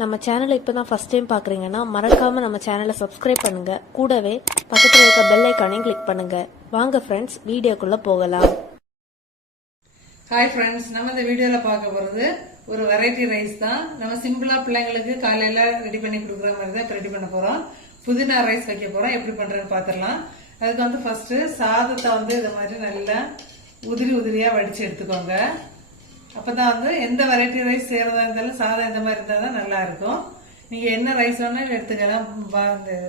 நம்ம சேனலை இப்பதான் ஃபர்ஸ்ட் டைம் பாக்குறீங்கன்னா மறக்காம நம்ம சேனலை சப்ஸ்கிரைப் பண்ணுங்க. கூடவே பக்கத்துல இருக்க பெல் ஐகானையும் கிளிக் பண்ணுங்க. வாங்க ஃப்ரெண்ட்ஸ், வீடியோக்குள்ள போகலாம். ஹாய் ஃப்ரெண்ட்ஸ், நம்ம இந்த வீடியோல பார்க்க போறது ஒரு வெரைட்டி ரைஸ் தான். நம்ம சிம்பிளா பிள்ளைங்களுக்கு காலையில ரெடி பண்ணி கொடுக்குற மாதிரி தான் ரெடி பண்ண போறோம். புதினா ரைஸ் வைக்க போறோம். எப்படி பண்றதுன்னு பாத்திரலாம். அதுக்கு வந்து ஃபர்ஸ்ட் சாதத்தை வந்து இது மாதிரி நல்லா உதிரி உதிரியா வடிச்சு எடுத்துக்கோங்க. அப்பதான் வந்து எந்த வெரைட்டி ரைஸ் செய்யறதா இருந்தாலும் சாதம் இந்த மாதிரி இருந்தா தான் நல்லா இருக்கும். நீங்க என்ன ரைஸ் வேணாலும் எடுத்துக்கலாம்.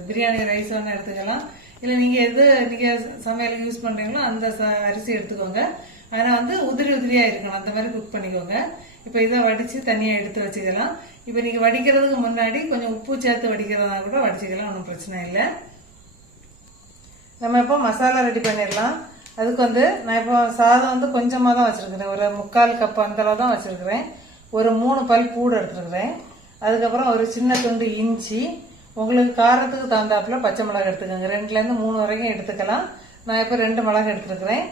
பிரியாணி ரைஸ் வேணா எடுத்துக்கலாம். இல்ல நீங்க எது நீங்க சமையலுக்கு யூஸ் பண்றீங்களோ அந்த அரிசி எடுத்துக்கோங்க. ஆனா வந்து உதிரி உதிரியா இருக்கணும், அந்த மாதிரி குக் பண்ணிக்கோங்க. இப்ப இதை வடிச்சு தனியா எடுத்து வச்சுக்கலாம். இப்ப நீங்க வடிக்கிறதுக்கு முன்னாடி கொஞ்சம் உப்பு சேர்த்து வடிக்கிறதா கூட வடிச்சுக்கலாம், ஒன்றும் பிரச்சனை இல்லை. நம்ம இப்போ மசாலா ரெடி பண்ணிடலாம். அதுக்கு வந்து நான் இப்போ சாதம் வந்து கொஞ்சமாக தான் வச்சிருக்கிறேன். ஒரு 3/4 கப் அந்த அளவு தான் வச்சிருக்கிறேன். ஒரு 3 பல் பூடு எடுத்துருக்கிறேன். அதுக்கப்புறம் ஒரு சின்ன துண்டு இஞ்சி, உங்களுக்கு காரத்துக்கு தகுந்தாப்புல பச்சை மிளகாய் எடுத்துக்கோங்க. 2லேருந்து 3 வரைக்கும் எடுத்துக்கலாம். நான் இப்போ 2 மிளகாய் எடுத்துருக்கிறேன்.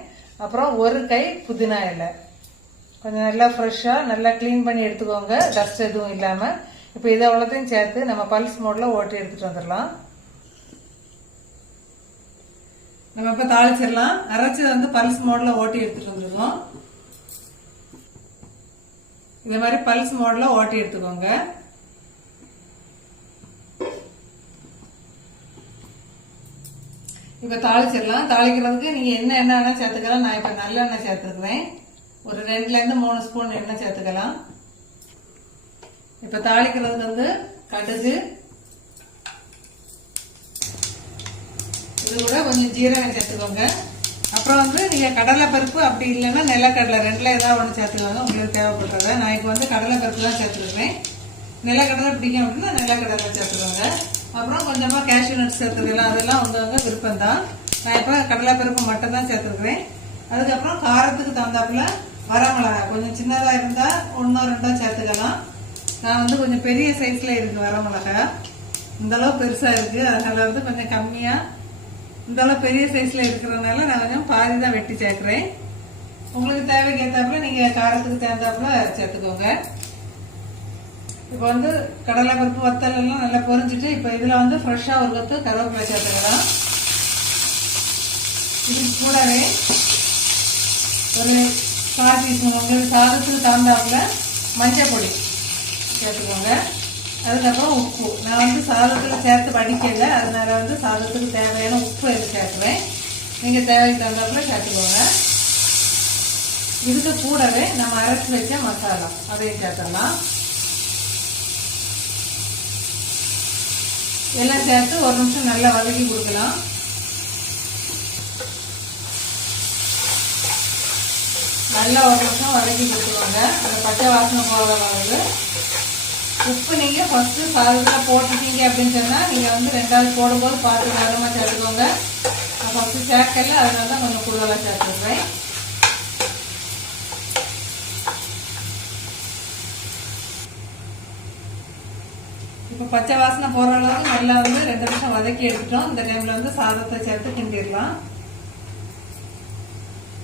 அப்புறம் ஒரு கை புதினா இலை, கொஞ்சம் நல்லா ஃப்ரெஷ்ஷாக நல்லா க்ளீன் பண்ணி எடுத்துக்கோங்க, டஸ்ட் எதுவும் இல்லாமல். இப்போ இதை அவ்வளோத்தையும் சேர்த்து நம்ம பல்ஸ் மோடில் ஓட்டி எடுத்துட்டு வந்துடலாம். நம்ம இப்ப தாளிச்சிடலாம். அரைச்சது வந்து பல்ஸ் மோட்ல ஓட்டி எடுத்துட்டு வந்துருக்கோம். இந்த மாதிரி பல்ஸ் மோட்ல ஓட்டி எடுத்துக்கோங்க. இப்ப தாளிச்சிடலாம். தாளிக்கிறதுக்கு நீங்க என்ன எண்ணெய் சேர்த்துக்கலாம். நான் இப்ப நல்லெண்ணெய் சேர்த்துக்கிறேன். ஒரு 2லேருந்து 3 ஸ்பூன் எண்ணெய் சேர்த்துக்கலாம். இப்ப தாளிக்கிறதுக்கு வந்து கடுகு, இது கூட கொஞ்சம் ஜீரகம் சேர்த்துக்கோங்க. அப்புறம் வந்து நீங்க கடலை பருப்பு அப்படி இல்லைன்னா நிலக்கடலை, 2ல ஏதாவது ஒன்று சேர்த்துக்கோங்க உங்களுக்கு தேவைப்படுறத. நான் இப்போ வந்து கடலை பருப்பு தான் சேர்த்துருக்கேன். நிலக்கடலை பிடிக்கும் அப்படின்னா நிலக்கடலை சேர்த்துக்கோங்க. அப்புறம் கொஞ்சமா கேஷ்யூ நட்ஸ் சேர்த்துக்கலாம். அதெல்லாம் வந்து விருப்பம் தான். நான் இப்போ கடலை பருப்பு மட்டும் தான் சேர்த்துருக்கிறேன். அதுக்கப்புறம் காரத்துக்கு தகுந்தாப்புல வரமிளகாய் கொஞ்சம் சின்னதா இருந்தா 1-2 சேர்த்துக்கலாம். நான் வந்து கொஞ்சம் பெரிய சைஸ்ல இருக்கு வரமிளகாய், இந்த அளவு பெருசா இருக்கு. அதனால வந்து கொஞ்சம் கம்மியா, இந்த அளவு பெரிய சைஸ்ல இருக்கிறதுனால நான் கொஞ்சம் பாதி தான் வெட்டி சேர்க்கிறேன். உங்களுக்கு தேவைக்கு ஏற்றாப்புல நீங்க காரத்துக்கு தகுந்தாப்புல சேர்த்துக்கோங்க. இப்ப வந்து கடலை பருப்பு வத்தல் எல்லாம் நல்லா பொரிஞ்சிட்டு இப்ப இதுல வந்து ஃப்ரெஷ்ஷா ஒரு கொத்து கருவேப்பிலை சேர்த்துக்கலாம். இது கூடவே ஒரு 1/4 டீஸ்பூன் உங்களுக்கு சாதத்துக்கு தகுந்தாப்புல மஞ்சள் பொடி சேர்த்துக்கோங்க. அதுக்கப்புறம் உப்பு, நான் வந்து சாதத்துல சேர்த்து வடிக்கல, அதனால வந்து சாதத்துக்கு தேவையான உப்பு எது சேர்க்குறேன். நீங்க தேவைக்கு தகுந்தாப்புல சேர்த்துக்கோங்க. இதுக்கு கூடவே நம்ம அரைச்சி வச்ச மசாலா அதையும் சேர்த்துடலாம். எல்லாம் சேர்த்து ஒரு நிமிஷம் நல்லா வதக்கி கொடுக்கலாம். நல்லா ஒரு நிமிஷம் வதக்கி கொடுத்துருவாங்க. அந்த பச்சை வாசனை போகிற அளவுக்கு. உப்பு நீங்க ஃபர்ஸ்ட் சாதத்துல போட்டுட்டீங்க அப்படின்னு சொன்னா நீங்க வந்து 2வது போடும்போது பார்த்து வேகமா சேர்த்துக்கோங்க. நான் ஃபர்ஸ்ட் சேர்க்கல, அதனால தான் கொஞ்சம் கூடுதலா சேர்த்துக்கிறேன். இப்ப பச்சை வாசனை போற அளவுக்கு நல்லா வந்து 2 நிமிஷம் வதக்கி எடுத்துட்டோம். இந்த டைம்ல வந்து சாதத்தை சேர்த்து கிண்டிடலாம்.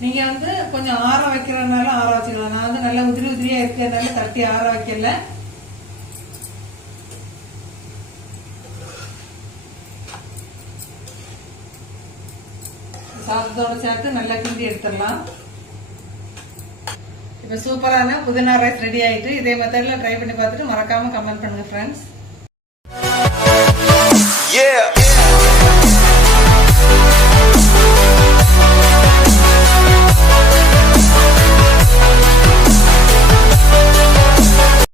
நீங்க வந்து கொஞ்சம் ஆற வைக்கிறதுனால ஆற வச்சுக்கலாம். நான் வந்து நல்லா உதிரி உதிரியா இருக்கிறதுனால தட்டி ஆற வைக்கல. சாதத்தோட சேர்த்து நல்லா கிண்டி எடுத்துடலாம். இப்ப சூப்பரான புதினா ரைஸ் ரெடி ஆயிட்டு. இதே மெத்தட்ல ட்ரை பண்ணி பார்த்துட்டு மறக்காம கமெண்ட் பண்ணுங்க ஃப்ரெண்ட்ஸ்.